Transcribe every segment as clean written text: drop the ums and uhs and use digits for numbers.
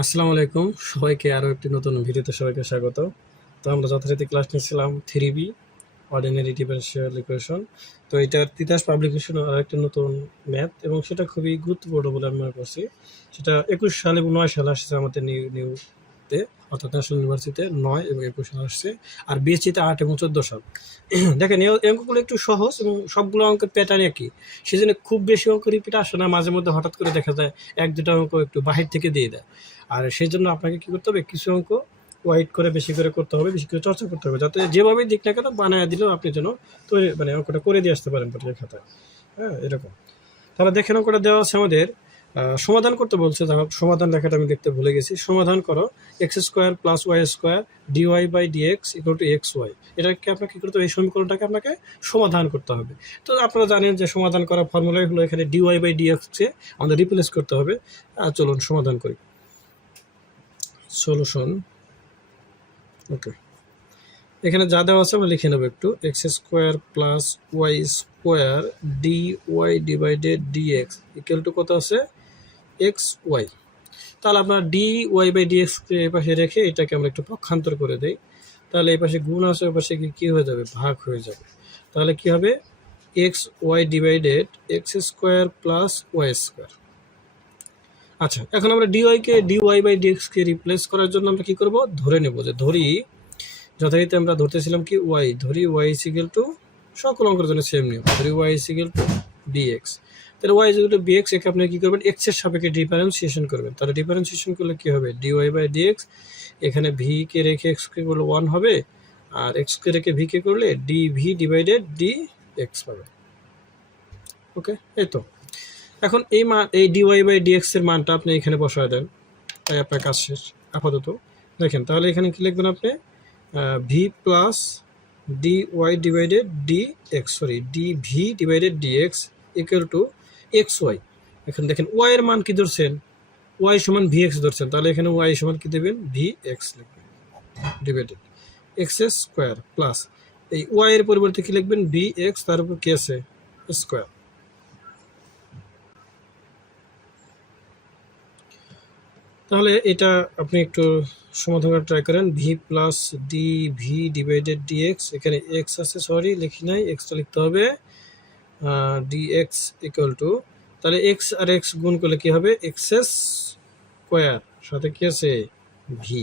আসসালামু আলাইকুম সবাইকে আরও একটি নতুন ভিডিওতে সবাইকে স্বাগত। তো আমরা যথারীতি ক্লাস নিচ্ছিলাম 3B অর্ডিনারি ডিফারেনশিয়াল ইকুয়েশন। তো এটার তিতাস পাবলিকেশন আর একটা নতুন ম্যাথ এবং সেটা খুবই গুরুত্বপূর্ণ বলে আমি মনে করছি। সেটা 21 সালে এবং 9 সালে আসছে আমাদের নিউতে, অর্থাৎ ন্যাশনাল ইউনিভার্সিটিতে 9 এবং 21 সালে আসছে, আর বিএসসিতে 8 এবং 14 সাল। দেখেন এই অঙ্কগুলো একটু সহজ এবং সবগুলো অঙ্কের প্যাটার্ন একই, সেই জন্য খুব বেশি অঙ্ক রিপিট আসে না। মাঝে মধ্যে হঠাৎ করে দেখা যায় এক দুটা অঙ্ক একটু বাহির থেকে দিয়ে দেয়, আর সেই জন্য আপনাকে কী করতে হবে, কিছু অঙ্ক ওয়াইট করে বেশি করে করতে হবে, বেশি করে চর্চা করতে হবে, যাতে যেভাবেই দিক না কেন বানায় দিলেও আপনি যেন তৈরি অঙ্কটা করে দিয়ে আসতে পারেন পরীক্ষার খাতায়। হ্যাঁ, এরকম। তাহলে দেখেন অঙ্কটা দেওয়া আছে আমাদের, সমাধান করতে বলছে। তাহলে সমাধান লেখাটা আমি দেখতে ভুলে গেছি। সমাধান করো x square plus y square d y by d x equal to x y. এটাকে আপনাকে কী করতে হবে, এই সমীকরণটাকে আপনাকে সমাধান করতে হবে। তো আপনারা জানেন যে সমাধান করার ফর্মুলাই হলো এখানে ডিওয়াই বাই ডিএক্সকে আমাদের রিপ্লেস করতে হবে। চলুন সমাধান করি। সলিউশন। ওকে, এখানে যা দেওয়া আছে আমরা লিখে নেব একটু। X square plus y square d y divided d x equal to কত আছে, এক্স ওয়াই। তাহলে আপনার ডি ওয়াই বাই ডিএক্সকে এই পাশে রেখে এটাকে আমরা একটু পক্ষান্তর করে দেই। তাহলে এই পাশে গুণ আছে, ওই পাশে কী হয়ে যাবে, ভাগ হয়ে যাবে। তাহলে কি হবে, x y divided x square plus y square. আচ্ছা, এখন আমরা ডিওয়াইকে ডিওয়াই বাই ডিএক্সকে রিপ্লেস করার জন্য আমরা কী করব, ধরে নেব যে ধরি, যথারীতি আমরা ধরতেছিলাম কি ওয়াই, ধরি ওয়াই ইজ ইকুয়াল টু, সকল অঙ্কের জন্য সেম নিয়ম, ধরি Y is equal to BX. তাহলে Y is equal to BX, একে আপনি কী করবেন, এক্স এর সাপেক্ষে ডিফারেন্সিয়েশন করবেন। তাহলে ডিফারেন্সিয়েশন করলে কী হবে, ডিওয়াই বাই ডিএক্স, এখানে ভি কে রেখে এক্সকে করলে 1 হবে, আর এক্সকে রেখে ভি কে করলে D v divided d x পাবে। ওকে, এই তো। এখন এই মান, এই ডিওয়াই বাই ডিএক্স এর মানটা আপনি এখানে বসায় দেন, তাই আপনার কাজ শেষ আপাতত। দেখেন তাহলে এখানে কি লিখবেন আপনি, v plus d y divided d x, sorry d v divided d x equal to x y. এখানে দেখেন ওয়াই এর মান কি ধরছেন, ওয়াই সমান ভি এক্স ধরছেন, তাহলে এখানে ওয়াই সমান কি দেবেন, ভি এক্স লিখবেন ডিভাইডেড এক্স স্কোয়ার প্লাস এই ওয়াই এর পরিবর্তে কি লিখবেন, ভি এক্স, তার উপর কি আছে, স্কোয়ার। তাহলে এটা আপনি একটু সমাধান করে ট্রাই করেন। V plus D v divided d x, এখানে এক্স আছে, সরি লিখি নাই, এক্সটা লিখতে হবে, ডি এক্স ইকুয়াল টু, তাহলে এক্স আর এক্স গুণ করলে কি হবে, এক্স স্কোয়ার, সাথে কি আছে ভি,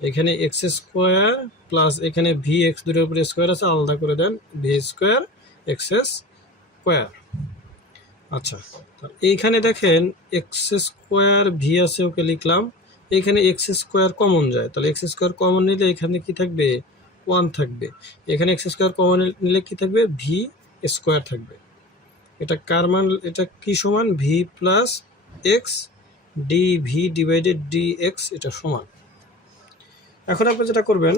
এখানে এক্স স্কোয়ার প্লাস এখানে ভি এক্স, দুটোর উপরে স্কোয়ার আছে, আলাদা করে দেন, ভি স্কোয়ার এক্স স্কোয়ার। আচ্ছা, এইখানে দেখেন এক্স স্কোয়ার ভি আছে, ওকে লিখলাম। এইখানে এক্স স্কোয়ার কমন যায়, তাহলে এক্স স্কোয়ার কমন নিলে এখানে কি থাকবে, 1 থাকবে। এখানে এক্স স্কোয়ার কমন নিলে কি থাকবে, ভি স্কোয়ার থাকবে। এটা কার মান, এটা কি সমান, V plus x D v divided d x, এটা সমান। এখন আপনি যেটা করবেন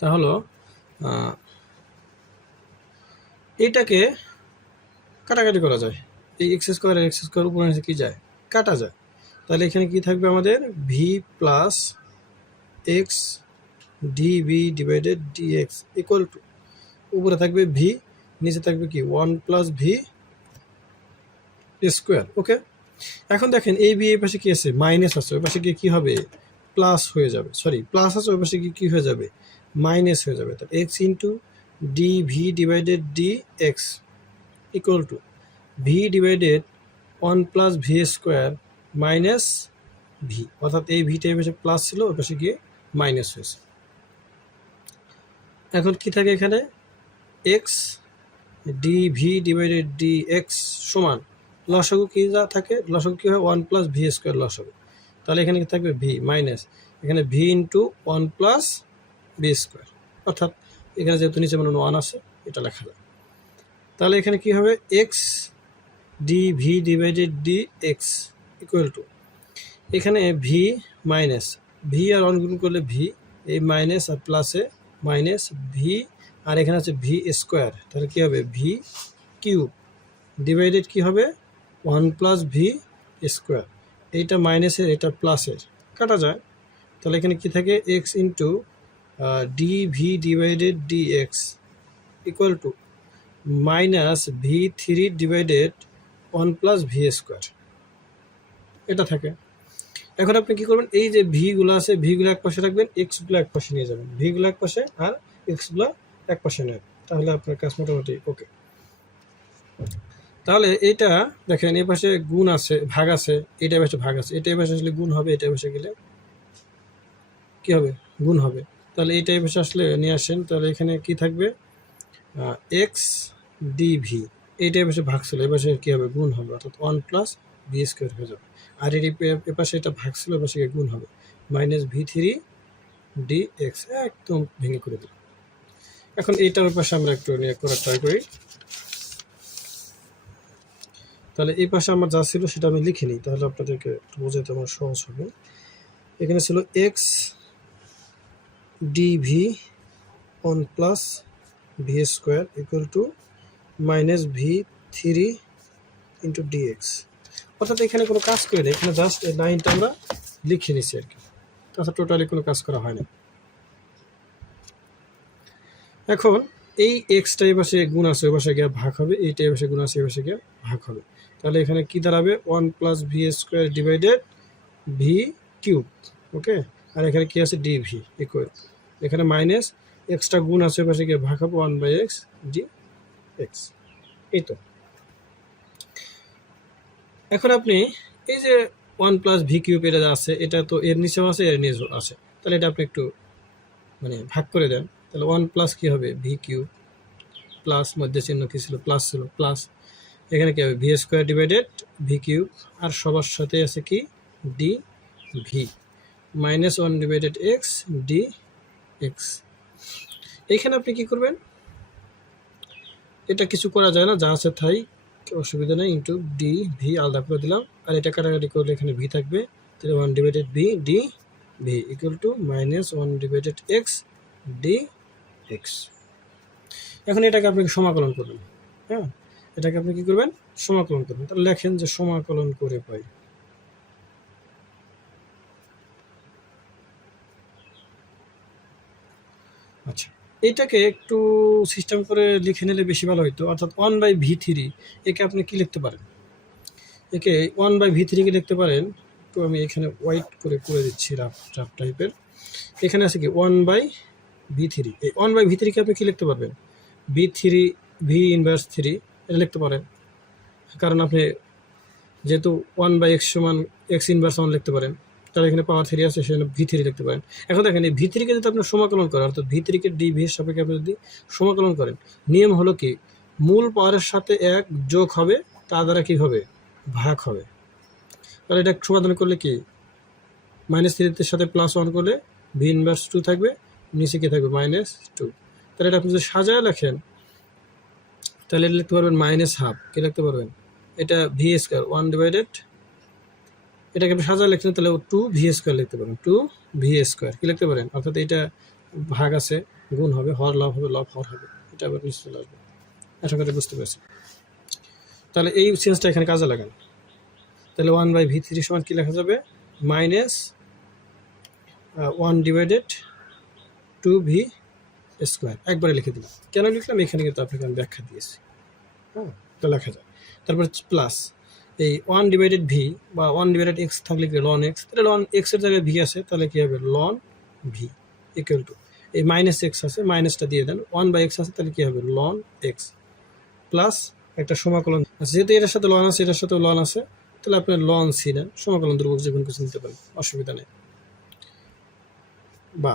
তা হলো এইটাকে কাটাকাটি করা যায়, এই এক্স স্কোয়ার আর এক্স স্কোয়ার উপরে নিচে কি যায়, কাটা যায়। তাহলে এখানে কি থাকবে আমাদের, V plus x D v divided d x equal two, উপরে থাকবে ভি, নিচে থাকবে কি 1 প্লাস ভি স্কোয়ার। ওকে, এখন দেখেন এই বি এই পাশে কি আছে, মাইনাস আছে, ওই পাশে গিয়ে কী হবে, প্লাস হয়ে যাবে, সরি প্লাস আছে, ওই পাশে গিয়ে কী হয়ে যাবে, মাইনাস হয়ে যাবে। তাহলে x into D v divided d x equal two b divided 1 plus V square minus V, অর্থাৎ এই ভিটা এই পাশে প্লাস ছিল, ওই পাশে গিয়ে মাইনাস হয়েছে। এখন কি থাকে এখানে, x D v divided d x সমান, লসাগু কী যা থাকে, লসাগু কী হয়, 1 প্লাস ভি স্কোয়ার লসাগু। তাহলে এখানে কি থাকবে, ভি মাইনাস এখানে V into 1 plus V square, অর্থাৎ এখানে যেহেতু নিচে মানে 1 আছে, এটা লেখা যায়। তাহলে এখানে কি হবে, x D v divided d x equal two, এখানে ভি মাইনাস ভি আর 1 গুণ করলে ভি, এই মাইনাস আর প্লাসে মাইনাস ভি, আর এখানে আছে ভি স্কোয়ার, তাহলে কী হবে, ভি কিউব ডিভাইডেড কী হবে, 1 প্লাস ভি স্কোয়ার। এইটা মাইনাসের, এটা প্লাসের, কাটা যায়। তাহলে এখানে কি থাকে, x into D v divided d x equal two minus V three divided 1 plus V square, এটা থাকে। এখন আপনি কি করবেন, এই যে ভি গুলো আছে ভি গুলো এক পাশে রাখবেন, এক্স গুলো এক পাশে নিয়ে যাবেন, ভি গুলো এক পাশে আর এক্স গুলো এক পাশে নেন, তাহলে আপনার কাজ মোটামুটি ওকে। তাহলে এটা দেখেন এই পাশে গুণ আছে ভাগ আছে, এটা পাশে ভাগ আছে, এটা পাশে আসলে গুণ হবে, এটা পাশে গেলে কি হবে গুণ হবে। তাহলে এইটা এই পাশে আসলে নিয়ে আসেন, তাহলে এখানে কি থাকবে এক্স ডিভি, এইটা এই পাশে ভাগ ছিল, এই পাশে কি হবে গুণ হবে, অর্থাৎ 1+v² হয়ে যাবে। আর এ পাশে এটা ভাগ ছিল, এ পাশে গুণ হবে, -v3dx, একদম ভেঙে করে দিলাম। এখন এইটা ওই পাশে আমরা একটু নিয়ে করার ট্রাই করি। তাহলে এই পাশে আমার যা ছিল সেটা আমি লিখে নিই, তাহলে আপনাদেরকে একটু বোঝাতে আমার সহজ হবে। এখানে ছিল x DV 1+v² -v3 × dx, অর্থাৎ এখানে কোনো কাজ করে নেই, এখানে জাস্ট এই লাইনটা আমরা লিখে নিচ্ছি আর কি, তাছাড়া টোটালি কোনো কাজ করা হয় না। এখন এই এক্সটা এই পাশে গুণ আছে ওই পাশে গিয়ে ভাগ হবে, এইটা এই পাশে গুণ আছে এই পাশে গিয়ে ভাগ হবে, তাহলে এখানে কি দাঁড়াবে 1+v² / v³, ওকে। আর এখানে কি আছে ডিভি ইকুয়াল, এখানে মাইনাস এক্সট্রা গুণ আছে ওই পাশে গিয়ে ভাগ হবে 1/x dx, এই তো। এখন আপনি এই যে 1+v³ এটা আছে, এটা তো এর নিচেও আছে এর নিচেও আছে, তাহলে এটা আপনি একটু মানে ভাগ করে দেন, তাহলে 1+ কি হবে v³ প্লাস মধ্যে চিহ্ন কি ছিল প্লাস ছিল, প্লাস এখানে কি হবে v² / v³, আর সবার সাথে আছে কি dv -1/x dx। এইখানে আপনি কি করবেন, এটা কিছু করা যায় না, যা আছে তাই, অসুবিধা নেই, ইন্টু dv আলাদা করে দিলাম, আর এটা কাটাকাটি করলে এখানে v থাকবে, তাহলে 1/v dv = -1/x dx। এখন এটাকে আপনি সমাকলন করবেন, হ্যাঁ, এটাকে আপনি কি করবেন সমাকলন করবেন, তাহলে লেখেন যে সমাকলন করে পাই, আচ্ছা এটাকে একটু সিস্টেম করে লিখে নিলে বেশি ভালো হইতো, অর্থাৎ 1/v3 একে আপনি কি লিখতে পারেন, একে 1/v3 কে লিখতে পারেন, তো আমি এখানে হোয়াইট করে দিচ্ছি রাফ টাইপের, এখানে আছে কি 1/v3, এই 1/v3 কে আপনি কি লিখতে পারবেন v3 এটা লিখতে পারেন, কারণ আপনি যেহেতু 1/x = x ইনভার্স 1 লিখতে পারেন, তাহলে এখানে পাওয়ার 3 আছে সেজন্য v3 লিখতে পারেন। এখন দেখেন এই v3 কে যদি আপনি সমাকলন করেন, অর্থাৎ v3 কে dv এর সাপেক্ষে আপনি যদি সমাকলন করেন, নিয়ম হলো কি মূল পাওয়ারের সাথে 1 যোগ হবে, তা দ্বারা কি হবে ভাগ হবে, তাহলে এটা সমাধান করলে কি -3 এর সাথে +1 করলে v−2 থাকবে, নিচে কি থাকবে -2, তাহলে এটা আপনি যদি সাজায় লেখেন তাহলে এটা লিখতে পারবেন -½ কি লিখতে পারবেন, এটা v², 1/, এটাকে আপনি সাজা লিখছেন তাহলে 2v² লিখতে পারেন, 2v² কি লিখতে পারেন, অর্থাৎ এটা ভাগ আছে গুণ হবে, হর লাভ হবে, লব হর হবে, এটা আবার নিচে চলে আসবে। আশা করি বুঝতে পেরেছি। তাহলে এই চেঞ্জটা এখানে কাজে লাগান, তাহলে 1/v3 সমান কি লেখা যাবে -1/2v², একবারে লিখে দিলাম। কেন লিখলাম এখানে কিন্তু আপনাকে আমি ব্যাখ্যা দিয়েছি, হ্যাঁ এটা লেখা যায়। তারপর প্লাস এই 1/v বা 1/x থাকলে কি ln x, তাহলে ln x এর জায়গায় v আছে, তাহলে কি হবে ln v = এই -x আছে, মাইনাসটা দিয়ে দেন, 1/x আছে, তাহলে কি হবে ln x প্লাস একটা সমাকলন, যেহেতু এটার সাথে ln আছে এটার সাথে ln আছে, তাহলে আপনি ln c নেন, সমাকলন ধ্রুবক যে কোনো কিছু নিতে পারেন, অসুবিধা নেই। বা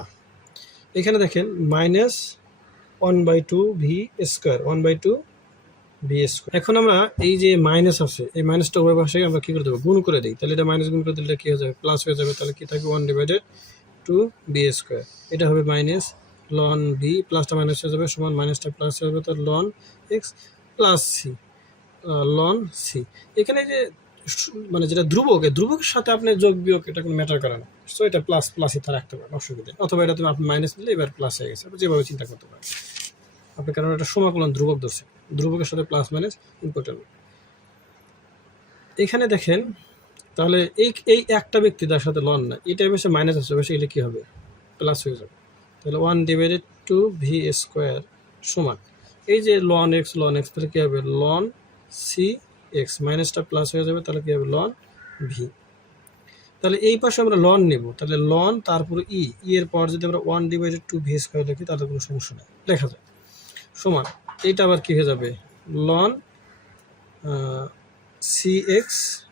এখানে দেখেন -1/2v², এখন আমরা এই যে মাইনাস আছে এই মাইনাসটা উভয় পাশে আমরা কি করে দেবো গুণ করে দিই, তাহলে এটা মাইনাস গুণ করে দিলে কি হয়ে যাবে প্লাস হয়ে যাবে, তাহলে কি থাকবে 1/2v², এটা হবে মাইনাস ln v, প্লাসটা মাইনাস হয়ে যাবে সমান মাইনাসটা প্লাস হয়ে যাবে, তো ln x plus c ln c। এখানে যে মানে যেটা ধ্রুবকের সাথে আপনি যোগ বিয়োগ এটা কোনো ম্যাটার করে না, সো এটা প্লাস প্লাসই তা রাখতে পারেন, অসুবিধা, অথবা এটা তুমি আপনি মাইনাস দিলে এবার প্লাস হয়ে গেছে, আপনি যেভাবে চিন্তা করতে পারেন আপনি, কারণ এটা সমাকলন ধ্রুবক ধরছে, ধ্রুবকের সাথে প্লাস মাইনাস ইম্পর্টেন্ট। এখানে দেখেন তাহলে এই একটা ব্যক্তি যার সাথে লন না, এটা বেশি মাইনাস আছে, বেশি এলে কি হবে প্লাস হয়ে যাবে, তাহলে 1/2v² সমান এই যে ln x তাহলে কি হবে ln cx, মাইনাসটা প্লাস হয়ে যাবে, তাহলে কি হবে ln v। তাহলে এই পাশে আমরা লন নেব, তাহলে লন তারপরে এর পর যদি আমরা 1/2 লিখি তাহলে কোনো সমস্যা নেই, লেখা যায়। সমান এইটা আবার কি হয়ে যাবে, লন CX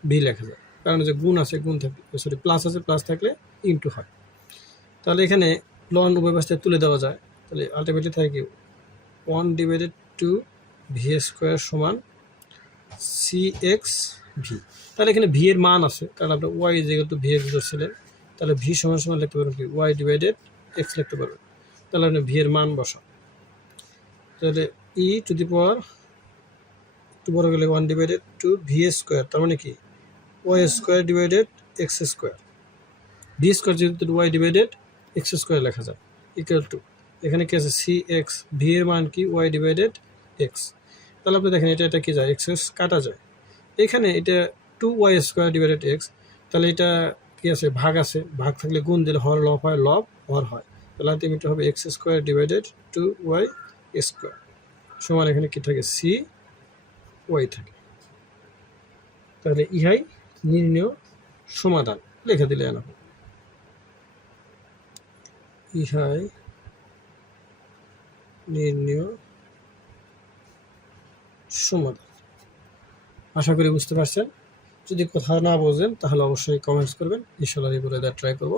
V লেখা যায়, কারণ যে গুণ আছে গুণ থাকলে, সরি প্লাস আছে প্লাস থাকলে ইনটু হয়। তাহলে এখানে লন উভয় পাশে তুলে দেওয়া যায়, তাহলে আলটিমেটলি থাকে কি 1/2 সমান CX V। তাহলে এখানে ভি এর মান আছে, কারণ আপনার ওয়াই যেহেতু ভি এর ভিতর ছিলেন, তাহলে ভি সমান সমান লিখতে পারবেন কি y/x লিখতে পারবেন। তাহলে আপনি ভি এর মান বসান, তাহলে টু দি পাওয়ার একটু বড় গেলে 1/2 তার মানে কি y² / x², v² যেহেতু y/x² লেখা যায়, ইকুয়াল টু এখানে কি আছে CX, ভি এর মান কি y/x। তাহলে আপনি দেখেন এটা কি যায়, x কাটা যায়, এখানে এটা 2y² / x, তাহলে এটা কি আছে ভাগ আছে, ভাগ থাকলে গুণ দিলে হর লব হয়, লব হর হয়, তাহলে আলটিমেটলি হবে x² / 2y² সমান এখানে কি থাকে সি ওয়াই থাকে। তাহলে ইহাই নির্ণয় সমাধান, লিখে দিলে এনা ইহাই নির্ণয় সমাধান। আশা করি বুঝতে পারছেন। যদি কোথাও না বোঝেন তাহলে অবশ্যই কমেন্টস করবেন, ইনশাআল্লাহ রিপ্লাই দেওয়ার ট্রাই করবো।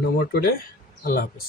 নো মোর টুডে, আল্লাহ হাফেজ।